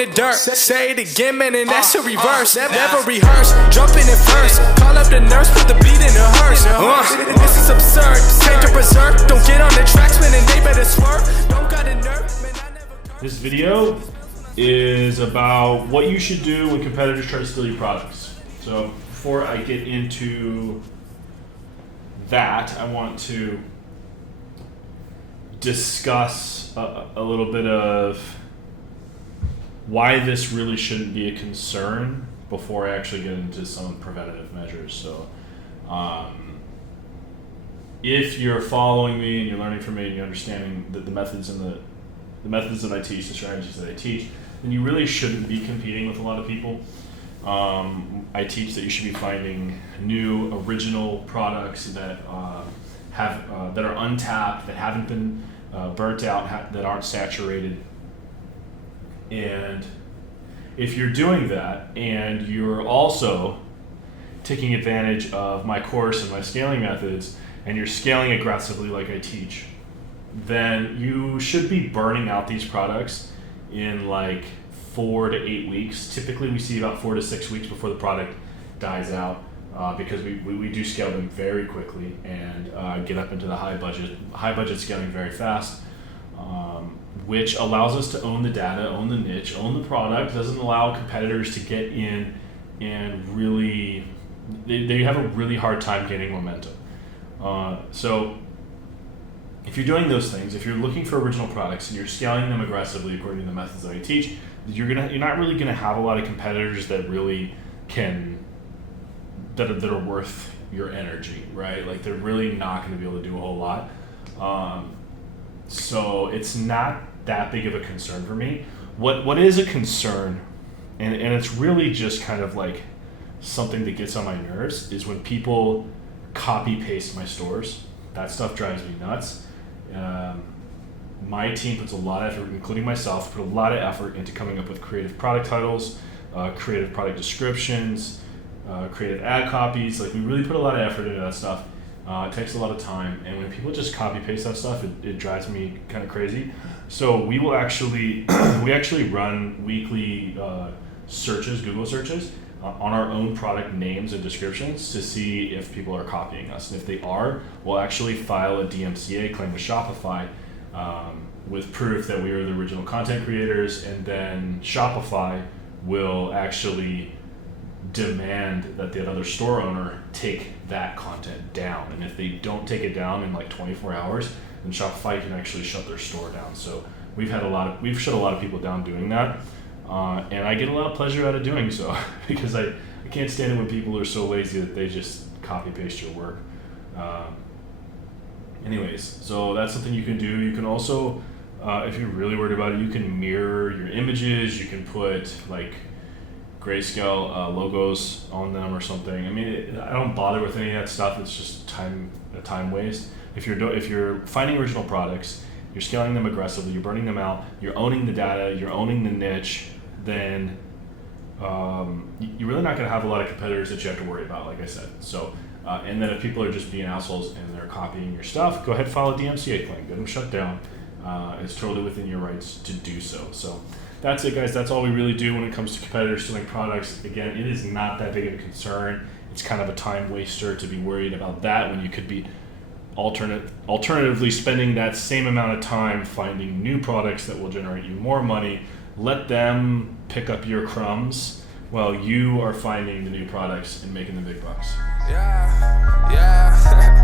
in the dirt. Say it again, man, and that's a reverse. Never rehearse, jumping in first. Call up the nurse, put the beat in the hearse. This is absurd, change to berserk. Don't get on the tracks, man, and they better swerve. Don't got a nerve, man, I never. This video is about what you should do when competitors try to steal your products. So before I get into that, I want to discuss a little bit of why this really shouldn't be a concern before I actually get into some preventative measures. So if you're following me and you're learning from me and you're understanding the methods and the methods that I teach, the strategies that I teach, then you really shouldn't be competing with a lot of people. I teach that you should be finding new original products that that are untapped, that haven't been burnt out, that aren't saturated. And if you're doing that and you're also taking advantage of my course and my scaling methods and you're scaling aggressively like I teach, then you should be burning out these products in like 4 to 8 weeks. Typically we see about 4 to 6 weeks before the product dies out because we do scale them very quickly and get up into the high budget scaling very fast, which allows us to own the data, own the niche, own the product. Doesn't allow competitors to get in and really, they have a really hard time gaining momentum. So if you're doing those things, if you're looking for original products and you're scaling them aggressively according to the methods that I teach, you're not really gonna have a lot of competitors that really that are worth your energy, right? Like they're really not gonna be able to do a whole lot. So it's not that big of a concern for me. What is a concern, and it's really just kind of like something that gets on my nerves, is when people copy paste my stores. That stuff drives me nuts. My team puts a lot of effort, including myself, put a lot of effort into coming up with creative product titles, creative product descriptions, creative ad copies. Like we really put a lot of effort into that stuff. It takes a lot of time, and when people just copy paste that stuff, it drives me kind of crazy. So we will actually run weekly searches, Google searches, on our own product names and descriptions to see if people are copying us. And if they are, we'll actually file a DMCA claim with Shopify with proof that we are the original content creators, and then Shopify will actually demand that the other store owner take that content down. And if they don't take it down in like 24 hours, then Shopify can actually shut their store down. So we've shut a lot of people down doing that. And I get a lot of pleasure out of doing so because I can't stand it when people are so lazy that they just copy paste your work. Anyways, so that's something you can do. You can also, if you're really worried about it, you can mirror your images. You can put like grayscale logos on them or something. I mean, I don't bother with any of that stuff. It's just a time waste. If you're finding original products, you're scaling them aggressively, you're burning them out, you're owning the data, you're owning the niche, then you're really not going to have a lot of competitors that you have to worry about, like I said. So, and then if people are just being assholes and they're copying your stuff, go ahead and file a DMCA claim, get them shut down. It's totally within your rights to do so. So that's it, guys. That's all we really do when it comes to competitors stealing products. Again, it is not that big of a concern. It's kind of a time waster to be worried about that when you could be alternatively spending that same amount of time finding new products that will generate you more money. Let them pick up your crumbs while you are finding the new products and making the big bucks. Yeah.